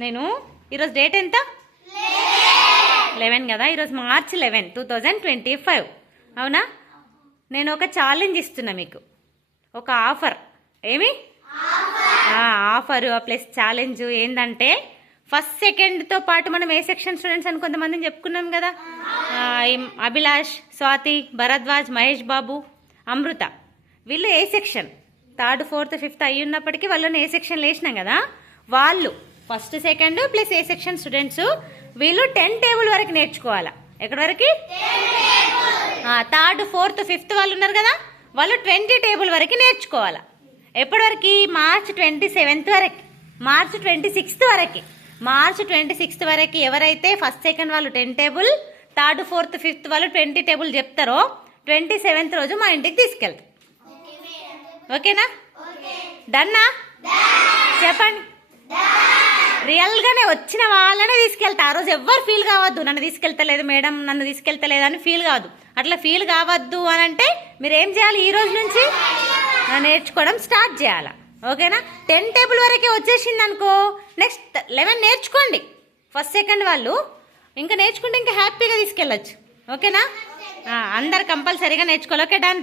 నేను ఈరోజు డేట్ ఎంత? 11 కదా. ఈరోజు మార్చ్ 11, 2025. అవునా? నేను ఒక ఛాలెంజ్ ఇస్తున్నా మీకు, ఒక ఆఫర్. ఏమి ఆఫర్ ప్లస్ ఛాలెంజ్ ఏంటంటే, ఫస్ట్ సెకండ్తో పాటు మనం ఏ సెక్షన్ స్టూడెంట్స్ అని కొంతమందిని చెప్పుకున్నాం కదా. అభిలాష్, స్వాతి, భరద్వాజ్, మహేష్ బాబు, అమృత, వీళ్ళు ఏ సెక్షన్, 3rd 4th 5th అయ్యి ఉన్నప్పటికీ వాళ్ళని ఏ సెక్షన్లో వేసినాం కదా. వాళ్ళు ఫస్ట్ సెకండ్ ప్లస్ ఏ సెక్షన్ స్టూడెంట్స్, వీళ్ళు 10 టేబుల్ వరకు నేర్చుకోవాలా. ఎక్కడి వరకు? 3rd 4th 5th వాళ్ళు ఉన్నారు కదా, వాళ్ళు 20 టేబుల్ వరకు నేర్చుకోవాలా. ఎప్పటి వరకు? మార్చ్ 27th వరకు, మార్చ్ 26th వరకు. మార్చ్ 26th వరకు ఎవరైతే ఫస్ట్ సెకండ్ వాళ్ళు 10 టేబుల్, 3rd 4th 5th వాళ్ళు 20 టేబుల్ చెప్తారో 27th రోజు మా ఇంటికి తీసుకెళ్తాం. ఓకేనా? డన్నా? చెప్పండి. రియల్గానే వచ్చిన వాళ్ళనే తీసుకెళ్తా. ఆ రోజు ఎవ్వరు ఫీల్ కావద్దు, నన్ను తీసుకెళ్తలేదు మేడం, నన్ను తీసుకెళ్తలేదు అని ఫీల్ కావద్దు. అట్లా ఫీల్ కావద్దు అని అంటే మీరు ఏం చేయాలి? ఈ రోజు నుంచి నేర్చుకోవడం స్టార్ట్ చేయాలి. ఓకేనా? 10 టేబుల్ వరకే వచ్చేసింది అనుకో, నెక్స్ట్ 11 నేర్చుకోండి. ఫస్ట్ సెకండ్ వాళ్ళు ఇంకా నేర్చుకుంటే ఇంకా హ్యాపీగా తీసుకెళ్ళచ్చు. ఓకేనా? అందరు కంపల్సరీగా నేర్చుకోవాలి. Okay, done.